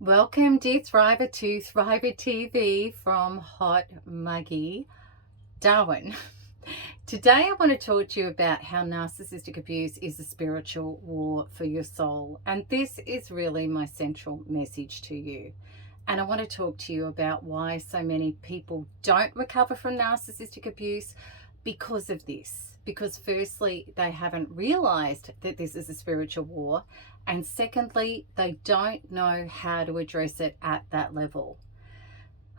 Welcome, dear Thriver, to Thriver TV from Hot Muggy Darwin. Today I want to talk to you about how narcissistic abuse is a spiritual war for your soul. And this is really my central message to you. And I want to talk to you about why so many people don't recover from narcissistic abuse because of this. Because firstly, they haven't realized that this is a spiritual war. And secondly, they don't know how to address it at that level.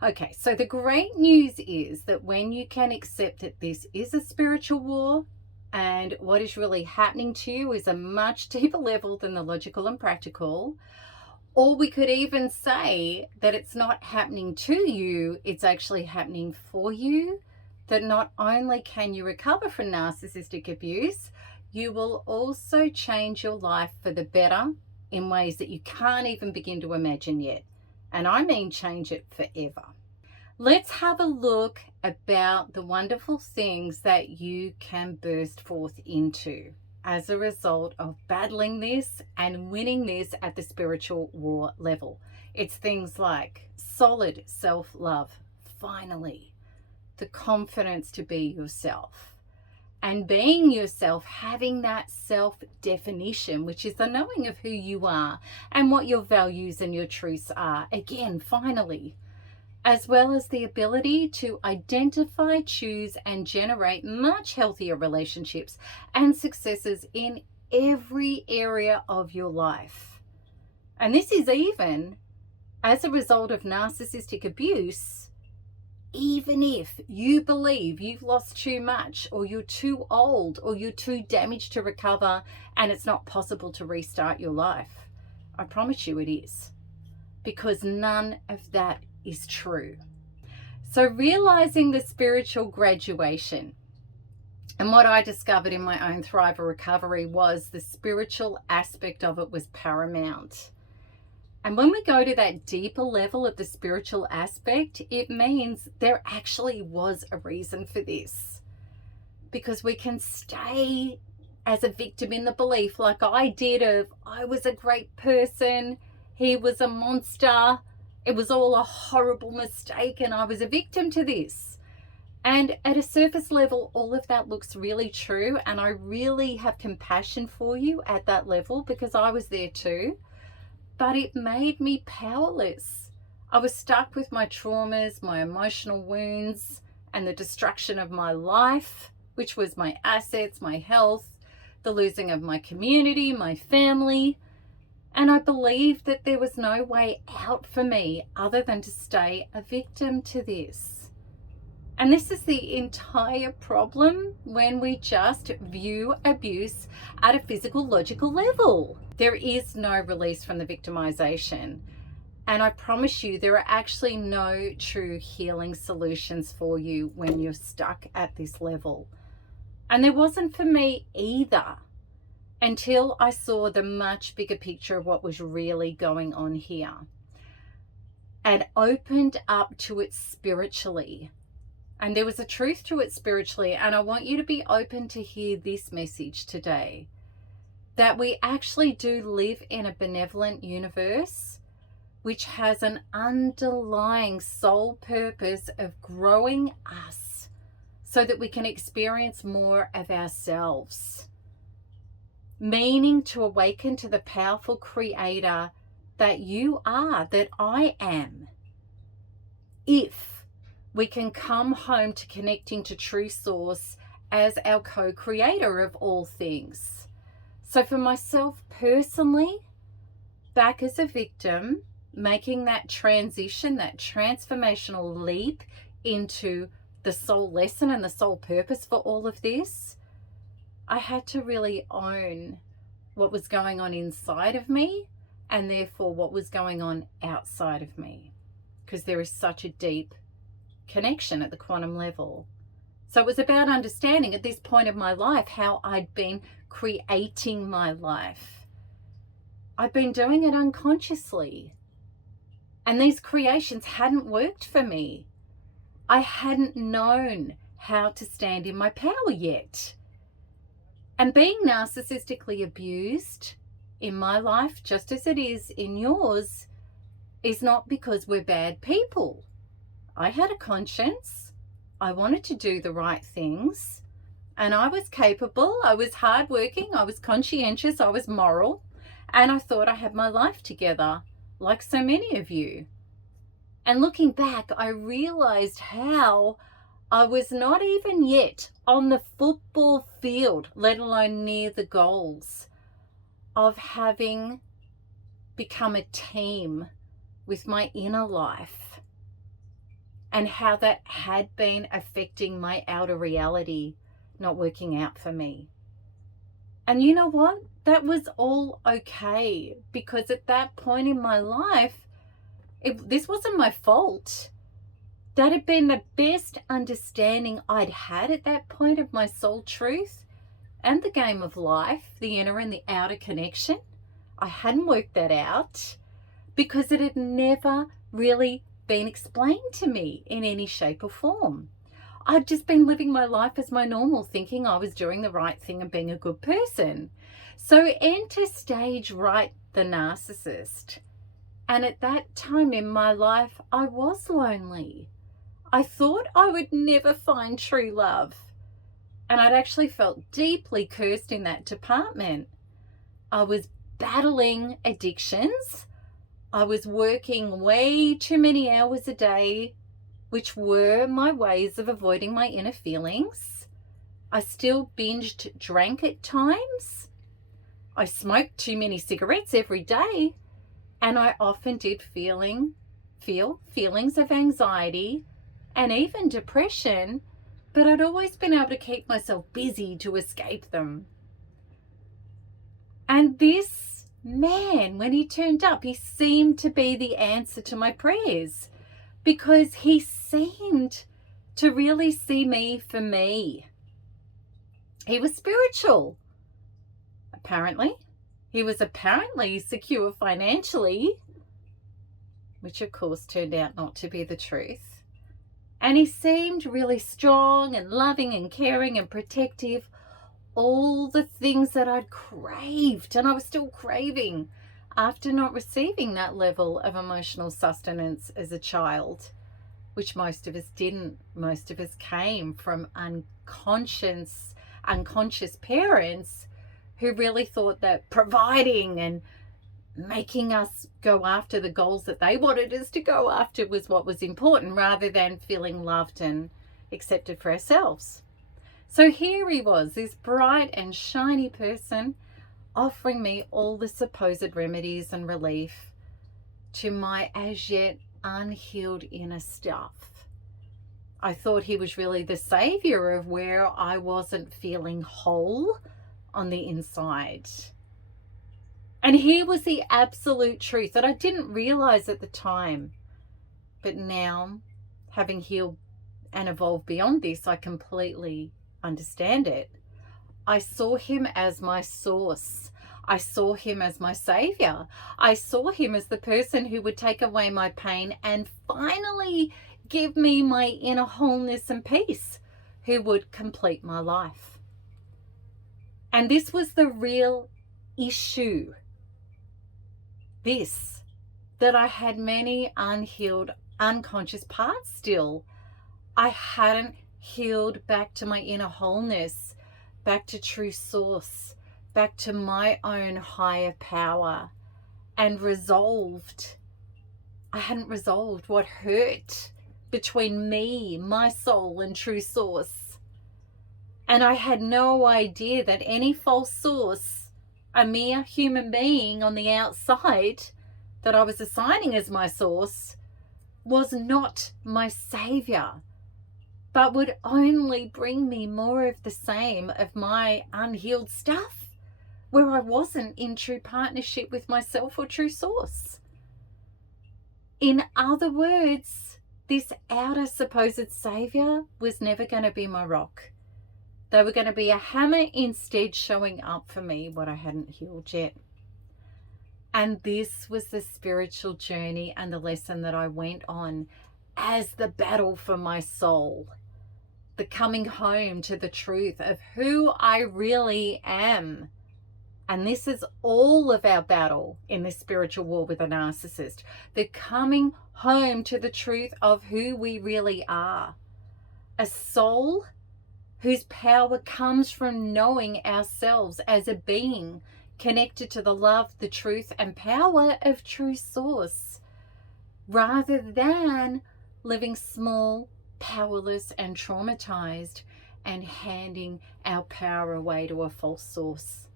Okay, so the great news is that when you can accept that this is a spiritual war and what is really happening to you is a much deeper level than the logical and practical, or we could even say that it's not happening to you, it's actually happening for you, that not only can you recover from narcissistic abuse, you will also change your life for the better in ways that you can't even begin to imagine yet. And I mean change it forever. Let's have a look about the wonderful things that you can burst forth into as a result of battling this and winning this at the spiritual war level. It's things like solid self-love, finally, the confidence to be yourself. And being yourself, having that self-definition, which is the knowing of who you are and what your values and your truths are. Again, finally, as well as the ability to identify, choose, and generate much healthier relationships and successes in every area of your life. And this is even as a result of narcissistic abuse. Even if you believe you've lost too much, or you're too old, or you're too damaged to recover, and it's not possible to restart your life, I promise you it is. Because none of that is true. So realizing the spiritual graduation, and what I discovered in my own Thriver recovery was the spiritual aspect of it was paramount. And when we go to that deeper level of the spiritual aspect, it means there actually was a reason for this. Because we can stay as a victim in the belief, like I did, of I was a great person, he was a monster, it was all a horrible mistake, and I was a victim to this. And at a surface level, all of that looks really true, and I really have compassion for you at that level because I was there too. But it made me powerless. I was stuck with my traumas, my emotional wounds, and the destruction of my life, which was my assets, my health, the losing of my community, my family. And I believed that there was no way out for me other than to stay a victim to this. And this is the entire problem when we just view abuse at a physical, logical level. There is no release from the victimization. And I promise you, there are actually no true healing solutions for you when you're stuck at this level. And there wasn't for me either until I saw the much bigger picture of what was really going on here and opened up to it spiritually. And there was a truth to it spiritually, and I want you to be open to hear this message today, that we actually do live in a benevolent universe which has an underlying soul purpose of growing us so that we can experience more of ourselves, meaning to awaken to the powerful creator that you are, that I am. If we can come home to connecting to true source as our co-creator of all things. So for myself personally, back as a victim, making that transition, that transformational leap into the soul lesson and the soul purpose for all of this, I had to really own what was going on inside of me and therefore what was going on outside of me, because there is such a deep connection at the quantum level. So it was about understanding at this point of my life how I'd been creating my life. I'd been doing it unconsciously. And these creations hadn't worked for me. I hadn't known how to stand in my power yet. And being narcissistically abused in my life, just as it is in yours, is not because we're bad people. I had a conscience. I wanted to do the right things. And I was capable. I was hardworking. I was conscientious. I was moral. And I thought I had my life together, like so many of you. And looking back, I realized how I was not even yet on the football field, let alone near the goals, of having become a team with my inner life, and how that had been affecting my outer reality not working out for me. And you know what? That was all okay, because at that point in my life, this wasn't my fault. That had been the best understanding I'd had at that point of my soul truth and the game of life, the inner and the outer connection. I hadn't worked that out because it had never really been explained to me in any shape or form. I'd just been living my life as my normal, thinking I was doing the right thing and being a good person. So enter stage right, the narcissist. And at that time in my life, I was lonely. I thought I would never find true love. And I'd actually felt deeply cursed in that department. I was battling addictions. I was working way too many hours a day, which were my ways of avoiding my inner feelings. I still binged, drank at times. I smoked too many cigarettes every day. And I often did feel feelings of anxiety and even depression, but I'd always been able to keep myself busy to escape them. And this man, when he turned up, he seemed to be the answer to my prayers, because he seemed to really see me for me. He was spiritual, apparently. He was apparently secure financially, which of course turned out not to be the truth. And he seemed really strong and loving and caring and protective. All the things that I'd craved, and I was still craving after not receiving that level of emotional sustenance as a child, which most of us didn't. Most of us came from unconscious parents who really thought that providing and making us go after the goals that they wanted us to go after was what was important, rather than feeling loved and accepted for ourselves. So here he was, this bright and shiny person, offering me all the supposed remedies and relief to my as yet unhealed inner stuff. I thought he was really the savior of where I wasn't feeling whole on the inside. And here was the absolute truth that I didn't realize at the time. But now, having healed and evolved beyond this, I completely understand it. I saw him as my source. I saw him as my savior. I saw him as the person who would take away my pain and finally give me my inner wholeness and peace, who would complete my life. And this was the real issue. This, that I had many unhealed, unconscious parts still. I hadn't healed back to my inner wholeness, back to true source, back to my own higher power, and resolved. I hadn't resolved what hurt between me, my soul, and true source. And I had no idea that any false source, a mere human being on the outside that I was assigning as my source, was not my savior, but would only bring me more of the same of my unhealed stuff, where I wasn't in true partnership with myself or true source. In other words, this outer supposed savior was never going to be my rock. They were going to be a hammer instead, showing up for me what I hadn't healed yet. And this was the spiritual journey and the lesson that I went on as the battle for my soul. The coming home to the truth of who I really am And this is all of our battle in this spiritual war with a narcissist. The coming home to the truth of who we really are. A soul whose power comes from knowing ourselves as a being connected to the love, the truth, and power of true source, rather than living small, powerless, and traumatized and handing our power away to a false source.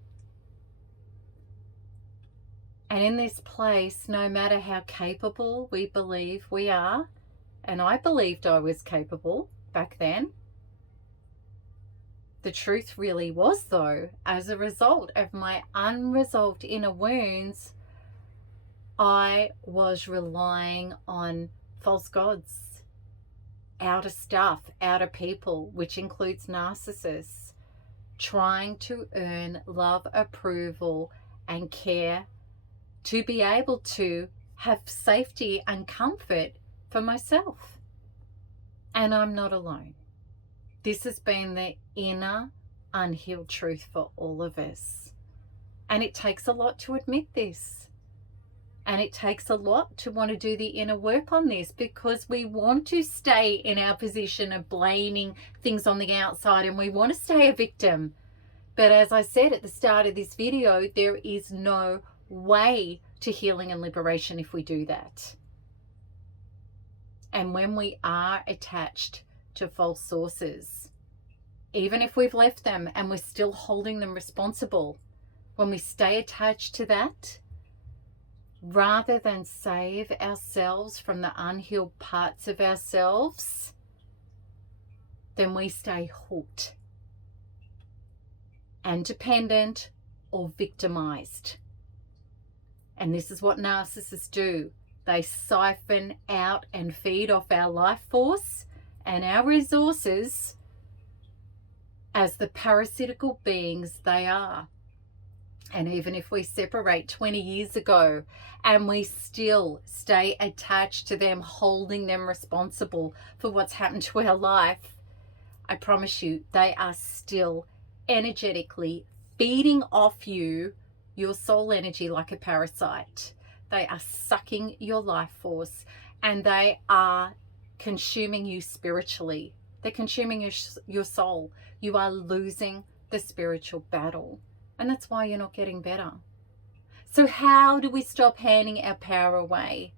And in this place, no matter how capable we believe we are, and I believed I was capable back then, the truth really was, though, as a result of my unresolved inner wounds, I was relying on false gods, outer stuff, outer people, which includes narcissists, trying to earn love, approval, and care to be able to have safety and comfort for myself. And I'm not alone. This has been the inner unhealed truth for all of us. And it takes a lot to admit this. And it takes a lot to want to do the inner work on this, because we want to stay in our position of blaming things on the outside, and we want to stay a victim. But as I said at the start of this video, there is no way to healing and liberation if we do that. And when we are attached to false sources, even if we've left them and we're still holding them responsible, when we stay attached to that, rather than save ourselves from the unhealed parts of ourselves, then we stay hooked and dependent or victimized. And this is what narcissists do. They siphon out and feed off our life force and our resources as the parasitical beings they are. And even if we separate 20 years ago and we still stay attached to them, holding them responsible for what's happened to our life, I promise you, they are still energetically feeding off you, your soul energy, like a parasite. They are sucking your life force, and they are consuming you spiritually. They're consuming your soul. You are losing the spiritual battle. And that's why you're not getting better. So how do we stop handing our power away?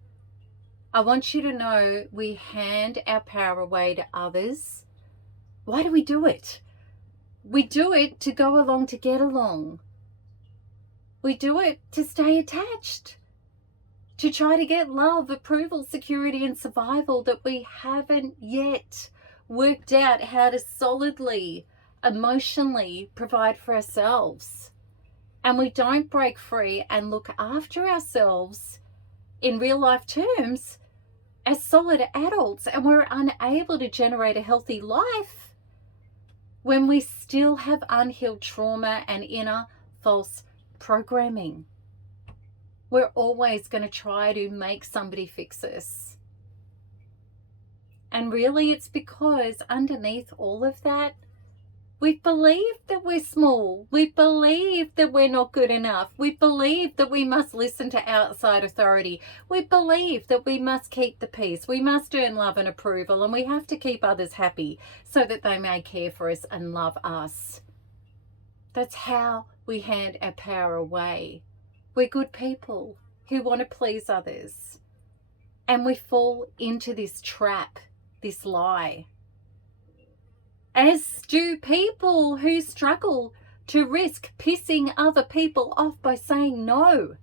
I want you to know we hand our power away to others. Why do we do it? We do it to go along to get along. We do it to stay attached, to try to get love, approval, security, and survival that we haven't yet worked out how to solidly, emotionally provide for ourselves. And we don't break free and look after ourselves in real life terms as solid adults, and we're unable to generate a healthy life when we still have unhealed trauma and inner false programming. We're always going to try to make somebody fix us. And really, it's because underneath all of that, we believe that we're small. We believe that we're not good enough. We believe that we must listen to outside authority. We believe that we must keep the peace. We must earn love and approval, and we have to keep others happy so that they may care for us and love us. That's how we hand our power away. We're good people who want to please others. And we fall into this trap, this lie. As do people who struggle to risk pissing other people off by saying no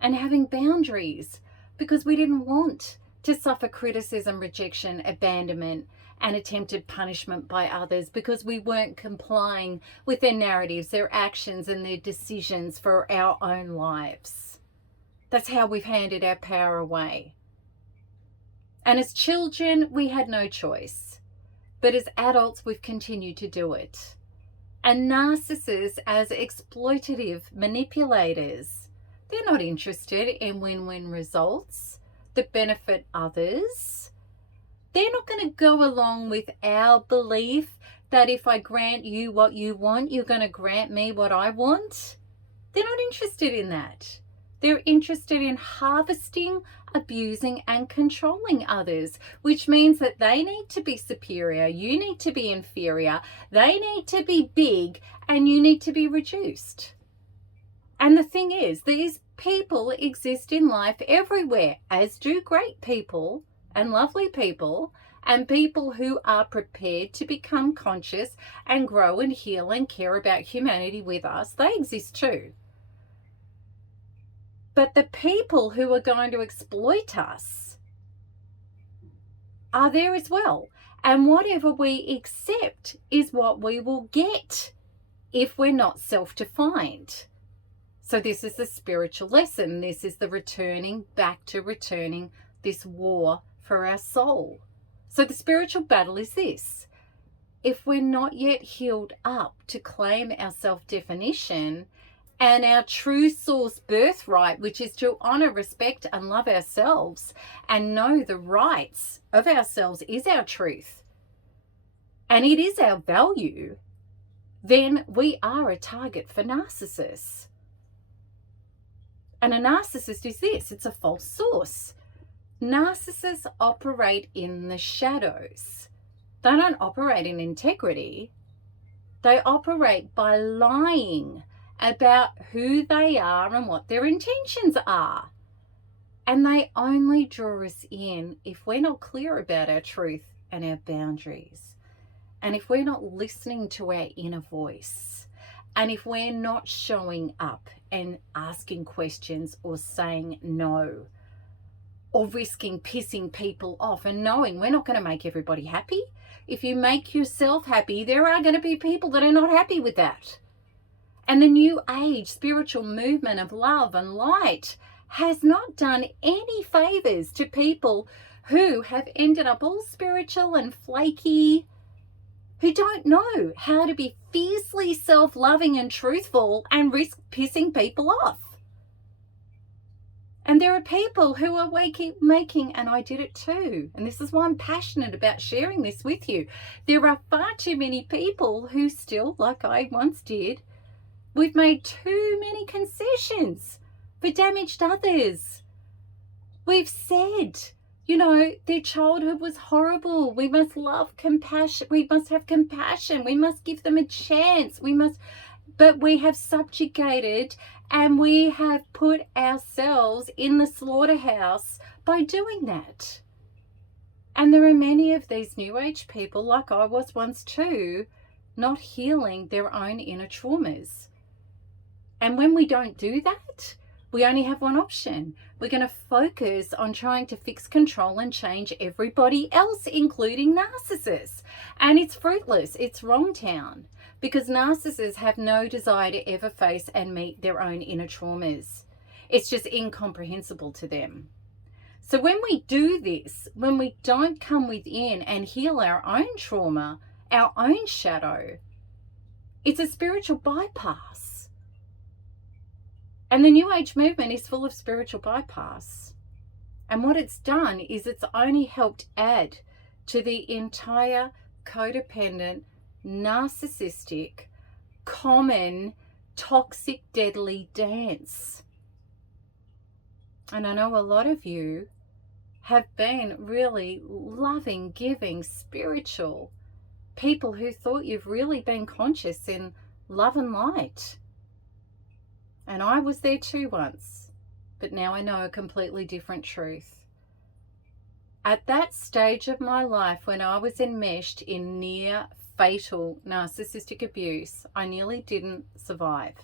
and having boundaries, because we didn't want to suffer criticism, rejection, abandonment, and attempted punishment by others, because we weren't complying with their narratives, their actions, and their decisions for our own lives. That's how we've handed our power away. And as children, we had no choice. But as adults, we've continued to do it. And narcissists, as exploitative manipulators, they're not interested in win-win results that benefit others. They're not going to go along with our belief that if I grant you what you want, you're going to grant me what I want. They're not interested in that. They're interested in harvesting, abusing, and controlling others, which means that they need to be superior, you need to be inferior, they need to be big, and you need to be reduced. And the thing is, these people exist in life everywhere, as do great people and lovely people, and people who are prepared to become conscious and grow and heal and care about humanity with us. They exist too. But the people who are going to exploit us are there as well. And whatever we accept is what we will get if we're not self-defined. So this is the spiritual lesson. This is the returning this war for our soul. So the spiritual battle is this. If we're not yet healed up to claim our self-definition and our true source birthright, which is to honor, respect, and love ourselves and know the rights of ourselves is our truth and it is our value, then we are a target for narcissists. And a narcissist is this, it's a false source. Narcissists operate in the shadows. They don't operate in integrity. They operate by lying about who they are and what their intentions are. And they only draw us in if we're not clear about our truth and our boundaries. And if we're not listening to our inner voice. And if we're not showing up and asking questions or saying no. Or risking pissing people off and knowing we're not going to make everybody happy. If you make yourself happy, there are going to be people that are not happy with that. And the new age spiritual movement of love and light has not done any favors to people who have ended up all spiritual and flaky, who don't know how to be fiercely self-loving and truthful and risk pissing people off. And there are people who are making, and I did it too, and this is why I'm passionate about sharing this with you. There are far too many people who still, like I once did, we've made too many concessions for damaged others. We've said, their childhood was horrible. We must love compassion. We must have compassion. We must give them a chance. But we have subjugated and we have put ourselves in the slaughterhouse by doing that. And there are many of these new age people, like I was once too, not healing their own inner traumas. And when we don't do that, we only have one option. We're going to focus on trying to fix, control, and change everybody else, including narcissists. And it's fruitless. It's wrong town. Because narcissists have no desire to ever face and meet their own inner traumas. It's just incomprehensible to them. So when we do this, when we don't come within and heal our own trauma, our own shadow, it's a spiritual bypass. And the New Age movement is full of spiritual bypass. And what it's done is it's only helped add to the entire codependent, narcissistic, common, toxic, deadly dance. And I know a lot of you have been really loving, giving, spiritual people who thought you've really been conscious in love and light. And I was there too once, but now I know a completely different truth. At that stage of my life when I was enmeshed in near fatal narcissistic abuse, I nearly didn't survive.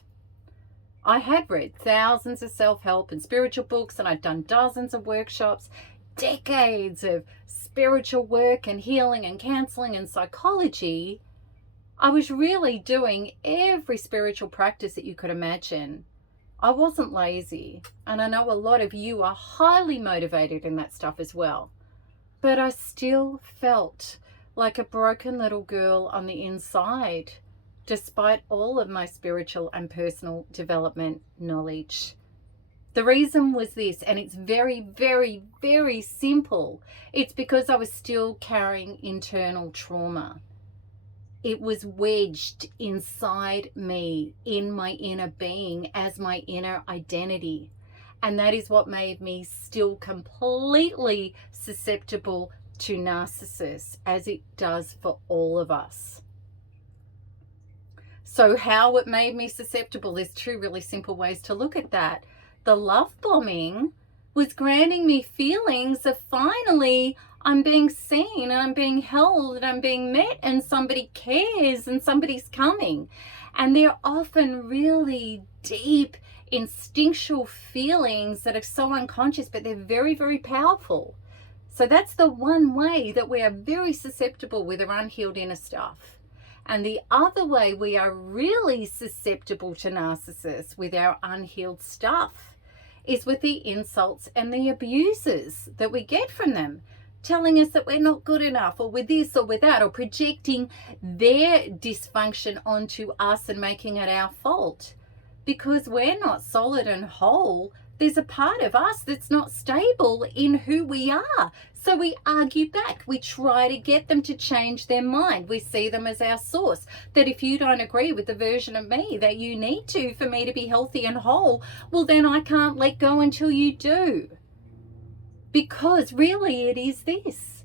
I had read thousands of self-help and spiritual books, and I'd done dozens of workshops, decades of spiritual work and healing and counseling and psychology. I was really doing every spiritual practice that you could imagine. I wasn't lazy, and I know a lot of you are highly motivated in that stuff as well. But I still felt like a broken little girl on the inside, despite all of my spiritual and personal development knowledge. The reason was this, and it's very, very, very simple. It's because I was still carrying internal trauma. It was wedged inside me, in my inner being, as my inner identity. And that is what made me still completely susceptible to narcissists, as it does for all of us. So how it made me susceptible, there's two really simple ways to look at that. The love bombing was granting me feelings of finally I'm being seen and I'm being held and I'm being met and somebody cares and somebody's coming. And they're often really deep, instinctual feelings that are so unconscious, but they're very, very powerful. So that's the one way that we are very susceptible with our unhealed inner stuff. And the other way we are really susceptible to narcissists with our unhealed stuff is with the insults and the abuses that we get from them, telling us that we're not good enough, or with this or with that, or projecting their dysfunction onto us and making it our fault. Because we're not solid and whole, there's a part of us that's not stable in who we are. So we argue back. We try to get them to change their mind. We see them as our source. That if you don't agree with the version of me that you need to for me to be healthy and whole, well, then I can't let go until you do. Because really it is this.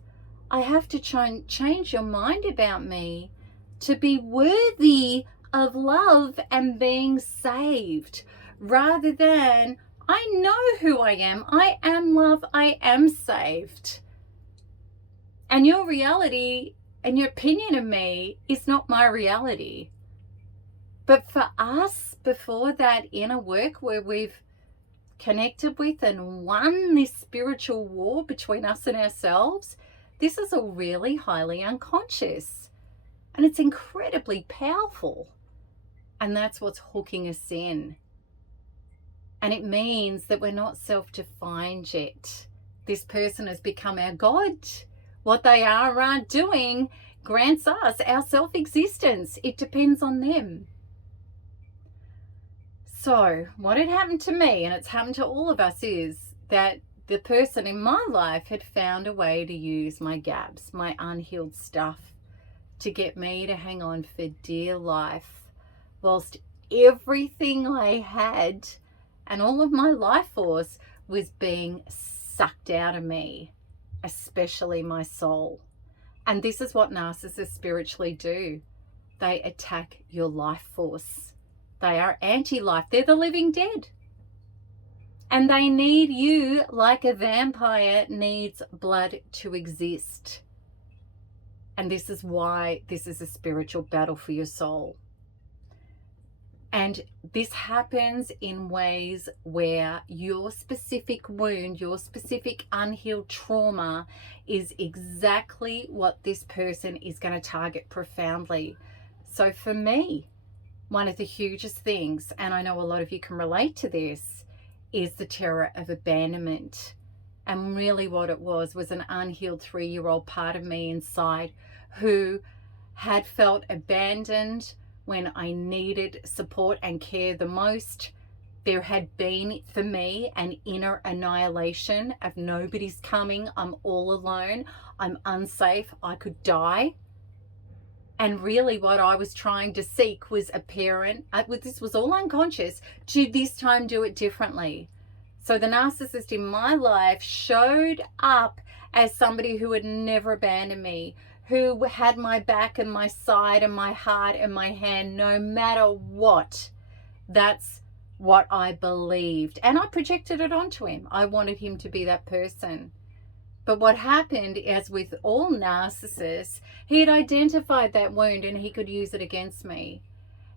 I have to change your mind about me to be worthy of love and being saved, rather than I know who I am. I am love. I am saved. And your reality and your opinion of me is not my reality. But for us, before that inner work where we've connected with and won this spiritual war between us and ourselves, this is all really highly unconscious. And it's incredibly powerful. And that's what's hooking us in. And it means that we're not self-defined yet. This person has become our God. What they are or aren't doing grants us our self-existence. It depends on them. So what had happened to me, and it's happened to all of us, is that the person in my life had found a way to use my gaps, my unhealed stuff, to get me to hang on for dear life, whilst everything I had and all of my life force was being sucked out of me, especially my soul. And this is what narcissists spiritually do. They attack your life force. They are anti-life. They're the living dead. And they need you like a vampire needs blood to exist. And this is why this is a spiritual battle for your soul. And this happens in ways where your specific wound, your specific unhealed trauma is exactly what this person is going to target profoundly. So for me, one of the hugest things, and I know a lot of you can relate to this, is the terror of abandonment. And really what it was an unhealed 3-year-old part of me inside who had felt abandoned when I needed support and care the most. There had been, for me, an inner annihilation of nobody's coming, I'm all alone, I'm unsafe, I could die. And really what I was trying to seek was a parent, this was all unconscious, to this time do it differently. So the narcissist in my life showed up as somebody who had never abandoned me, who had my back and my side and my heart and my hand no matter what. That's what I believed. And I projected it onto him. I wanted him to be that person. But what happened, as with all narcissists, he had identified that wound and he could use it against me.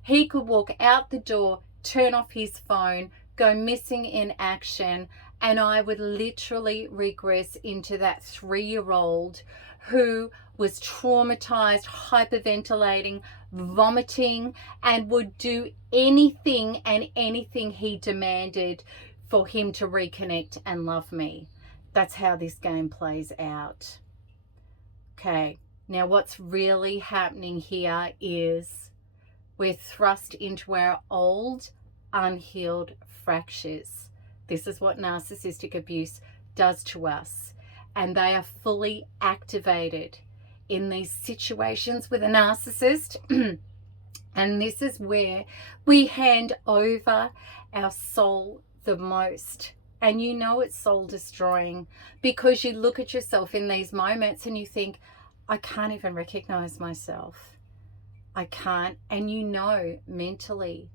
He could walk out the door, turn off his phone, go missing in action, and I would literally regress into that 3-year-old who was traumatized, hyperventilating, vomiting, and would do anything and anything he demanded for him to reconnect and love me. That's how this game plays out. Okay, now what's really happening here is we're thrust into our old, unhealed fractures. This is what narcissistic abuse does to us. And they are fully activated in these situations with a narcissist. And this is where we hand over our soul the most. And you know it's soul destroying, because you look at yourself in these moments and you think, I can't even recognize myself. I can't. And you know mentally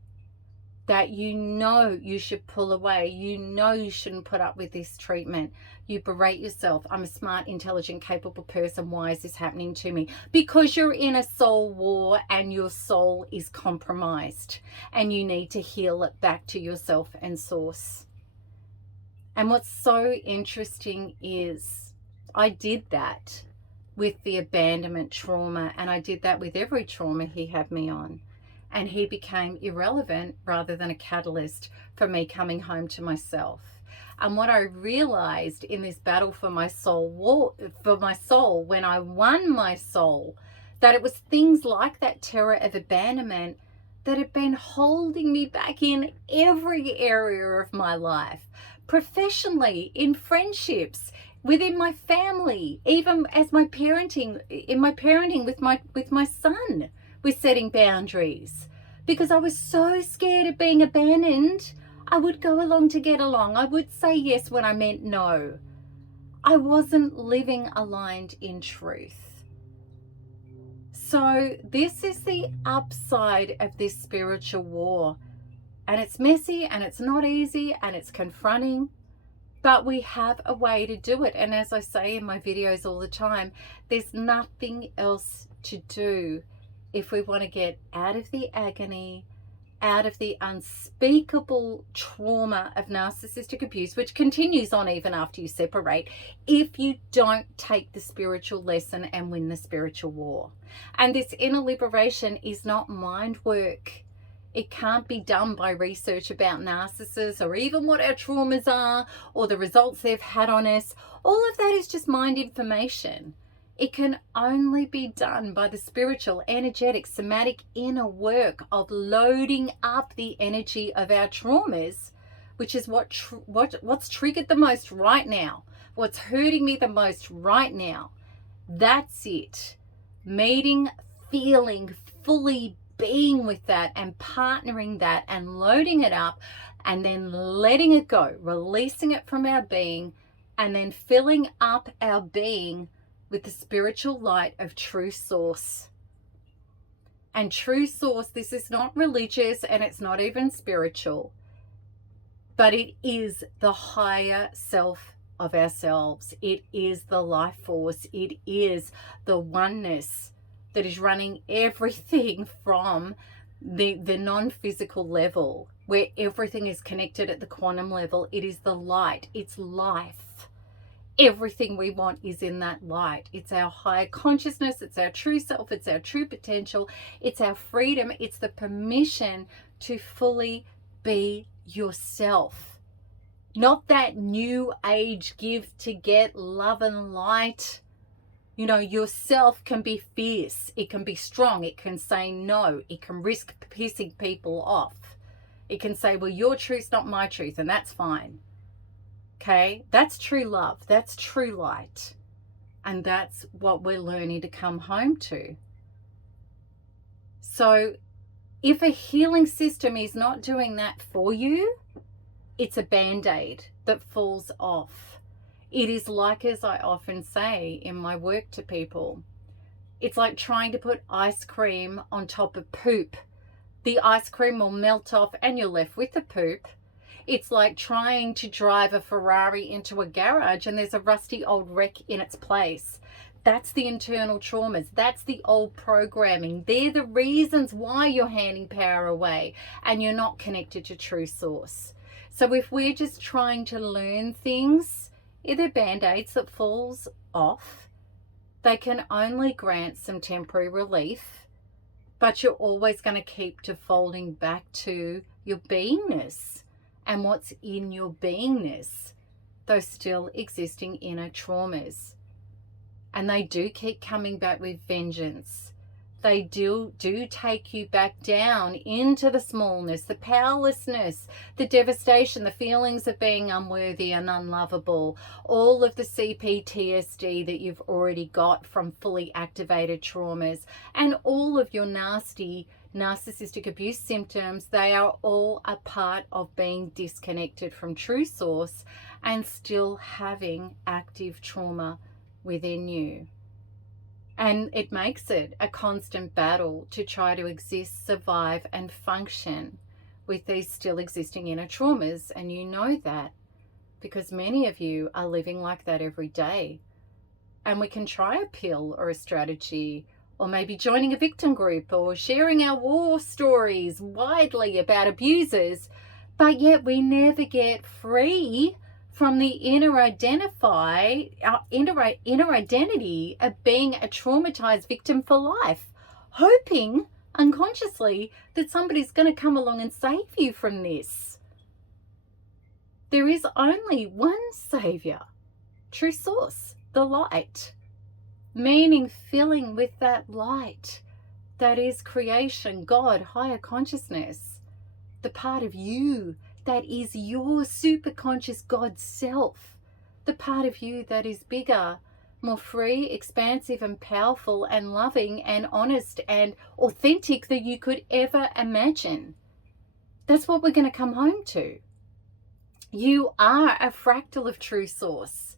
that you should pull away. You shouldn't put up with this treatment. You berate yourself. I'm a smart, intelligent, capable person. Why is this happening to me? Because you're in a soul war and your soul is compromised and you need to heal it back to yourself and source. And what's so interesting is I did that with the abandonment trauma, and I did that with every trauma he had me on. And he became irrelevant rather than a catalyst for me coming home to myself. And what I realized in this battle for my soul, when I won my soul, that it was things like that terror of abandonment that had been holding me back in every area of my life, professionally, in friendships, within my family, even as my parenting, with my son, with setting boundaries. Because I was so scared of being abandoned, I would go along to get along. I would say yes when I meant no. I wasn't living aligned in truth. So this is the upside of this spiritual war. And it's messy and it's not easy and it's confronting. But we have a way to do it. And as I say in my videos all the time, there's nothing else to do if we want to get out of the agony, out of the unspeakable trauma of narcissistic abuse, which continues on even after you separate, if you don't take the spiritual lesson and win the spiritual war. And this inner liberation is not mind work. It can't be done by research about narcissists or even what our traumas are or the results they've had on us. All of that is just mind information. It can only be done by the spiritual, energetic, somatic inner work of loading up the energy of our traumas, which is what's triggered the most right now, what's hurting me the most right now. That's it. Meeting, feeling, fully being with that and partnering that and loading it up and then letting it go, releasing it from our being, and then filling up our being with the spiritual light of true source. And true source, this is not religious and it's not even spiritual, but it is the higher self of ourselves. It is the life force. It is the oneness that is running everything from the non-physical level, where everything is connected at the quantum level. It is the light. It's life. Everything we want is in that light. It's our higher consciousness. It's our true self. It's our true potential. It's our freedom. It's the permission to fully be yourself. Not that new age give to get love and light. You know, yourself can be fierce. It can be strong. It can say no. It can risk pissing people off. It can say, well, your truth's not my truth, and that's fine. Okay? That's true love. That's true light. And that's what we're learning to come home to. So if a healing system is not doing that for you, it's a band-aid that falls off. It is like, as I often say in my work to people, it's like trying to put ice cream on top of poop. The ice cream will melt off and you're left with the poop. It's like trying to drive a Ferrari into a garage and there's a rusty old wreck in its place. That's the internal traumas. That's the old programming. They're the reasons why you're handing power away and you're not connected to true source. So if we're just trying to learn things, they're band-aids that falls off. They can only grant some temporary relief, but you're always going to keep defaulting back to your beingness and what's in your beingness, those still existing inner traumas. And they do keep coming back with vengeance. They do take you back down into the smallness, the powerlessness, the devastation, the feelings of being unworthy and unlovable, all of the CPTSD that you've already got from fully activated traumas, and all of your nasty narcissistic abuse symptoms. They are all a part of being disconnected from true source and still having active trauma within you. And it makes it a constant battle to try to exist, survive, and function with these still existing inner traumas. And you know that because many of you are living like that every day. And we can try a pill or a strategy, or maybe joining a victim group, or sharing our war stories widely about abusers, but yet we never get free from the inner identity of being a traumatized victim for life, hoping unconsciously that somebody's going to come along and save you from this. There is only one savior, true source, the light, meaning filling with that light that is creation, God, higher consciousness, the part of you that is your superconscious God self, the part of you that is bigger, more free, expansive and powerful and loving and honest and authentic than you could ever imagine. That's what we're going to come home to. You are a fractal of true source.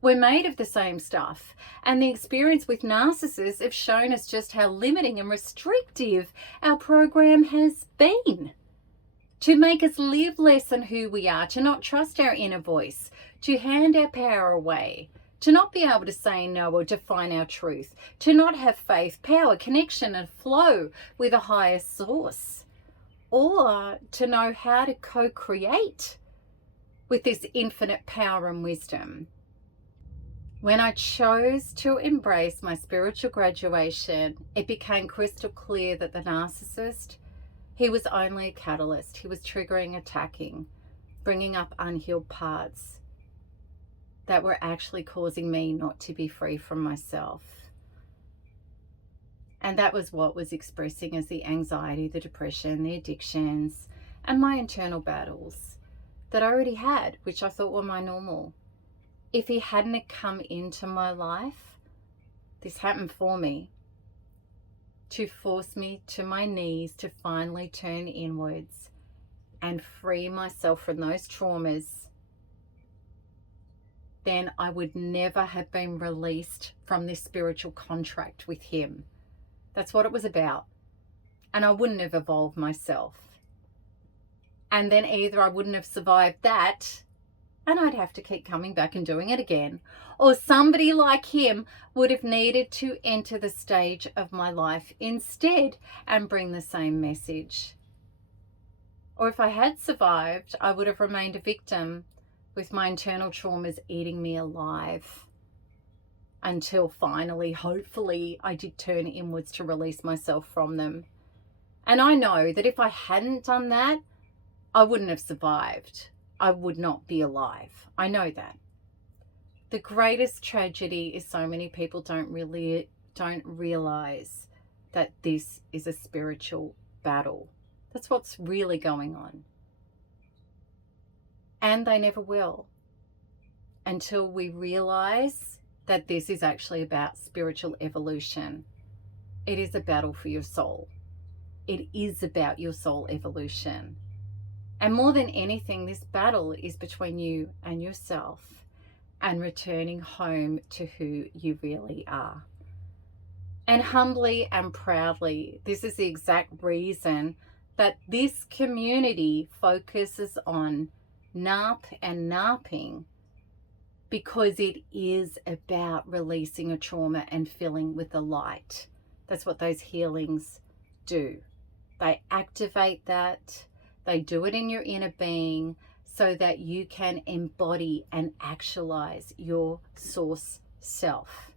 We're made of the same stuff, and the experience with narcissists have shown us just how limiting and restrictive our program has been. To make us live less than who we are, to not trust our inner voice, to hand our power away, to not be able to say no or define our truth, to not have faith, power, connection and flow with a higher source, or to know how to co-create with this infinite power and wisdom. When I chose to embrace my spiritual graduation, it became crystal clear that the narcissist, he was only a catalyst. He was triggering, attacking, bringing up unhealed parts that were actually causing me not to be free from myself. And that was what was expressing as the anxiety, the depression, the addictions, and my internal battles that I already had, which I thought were my normal. If he hadn't come into my life, this happened for me, to force me to my knees, to finally turn inwards and free myself from those traumas, then I would never have been released from this spiritual contract with him. That's what it was about. And I wouldn't have evolved myself. And then either I wouldn't have survived that, and I'd have to keep coming back and doing it again, or somebody like him would have needed to enter the stage of my life instead and bring the same message. Or if I had survived, I would have remained a victim with my internal traumas eating me alive until finally, hopefully, I did turn inwards to release myself from them. And I know that if I hadn't done that, I wouldn't have survived. I would not be alive. I know that. The greatest tragedy is so many people don't realize that this is a spiritual battle. That's what's really going on. And they never will, until we realize that this is actually about spiritual evolution. It is a battle for your soul. It is about your soul evolution. And more than anything, this battle is between you and yourself and returning home to who you really are. And humbly and proudly, this is the exact reason that this community focuses on NARP and NARPing, because it is about releasing a trauma and filling with the light. That's what those healings do. They activate that. They do it in your inner being so that you can embody and actualize your source self.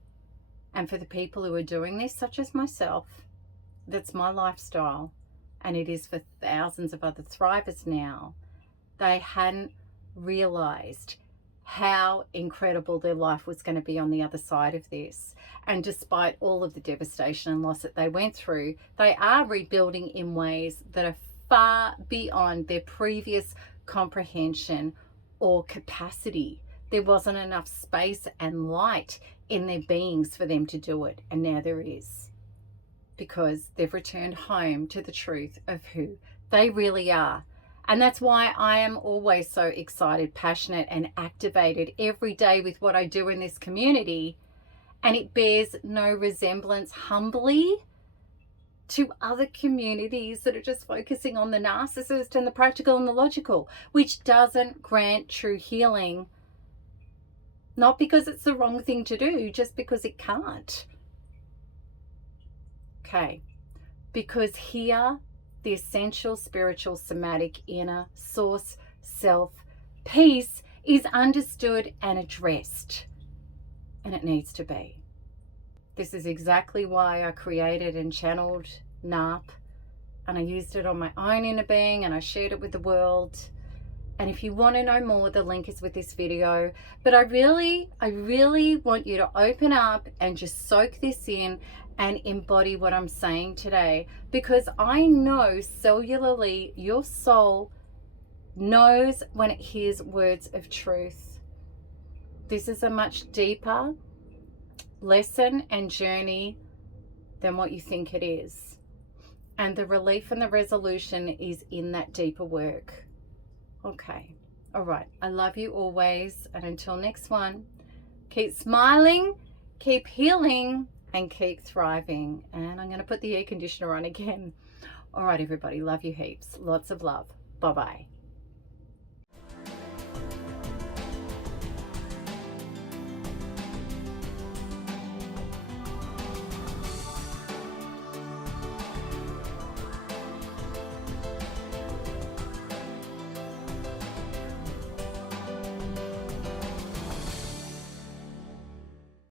And for the people who are doing this, such as myself, that's my lifestyle, and it is for thousands of other thrivers now. They hadn't realized how incredible their life was going to be on the other side of this. And despite all of the devastation and loss that they went through, they are rebuilding in ways that are far beyond their previous comprehension or capacity. There wasn't enough space and light in their beings for them to do it, and now there is, because they've returned home to the truth of who they really are. And that's why I am always so excited, passionate, and activated every day with what I do in this community. And it bears no resemblance, humbly, to other communities that are just focusing on the narcissist and the practical and the logical, which doesn't grant true healing. Not because it's the wrong thing to do, just because it can't. Okay, because here, the essential spiritual somatic inner source self peace is understood and addressed, and it needs to be. This is exactly why I created and channeled NARP, and I used it on my own inner being, and I shared it with the world. And if you want to know more, the link is with this video. But I really want you to open up and just soak this in and embody what I'm saying today, because I know cellularly your soul knows when it hears words of truth. This is a much deeper lesson and journey than what you think it is. And the relief and the resolution is in that deeper work. Okay. All right. I love you always. And until next one, keep smiling, keep healing, and keep thriving. And I'm going to put the air conditioner on again. All right, everybody. Love you heaps. Lots of love. Bye-bye.